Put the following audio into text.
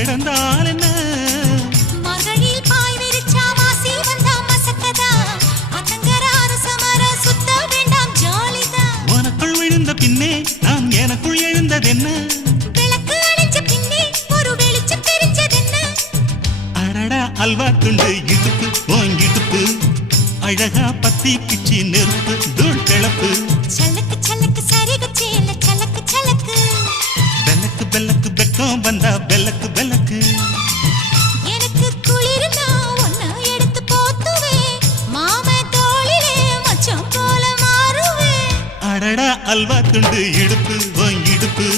கிடந்தால் என்ன மகளில் பாய் விரிச்சா வாசி வந்தா மசக்கதா அத்தங்கர அரசமர சுத்த வேண்டாம் ஜாலிதான் உனக்குள் விழுந்த பின்னே நான் எனக்குள் எழுந்ததென்ன விளக்கு அணைச்ச பின்னே ஒரு வெளிச்சம் தெரிஞ்சதென்ன அடடா அல்வா துண்டு இடுப்பு ஓங்கிடுப்பு அழகா பத்தி கிச்சி நெருப்பு தூள் கிளப்பு சலக்கு சலக்கு சரிக சேல சலக்கு சலக்கு பெல்லக்கு பெல்லக்கு பெக்கம் வந்தா பெல்லக்கு பெல்லக்கு எனக்கு குளிர்னா ஒன்ன எடுத்து போத்துவே மாமே தோளிலே மச்சான் போல மாறுவே அடடா அல்வா துண்டு இடுப்பு ஓங்கிடுப்பு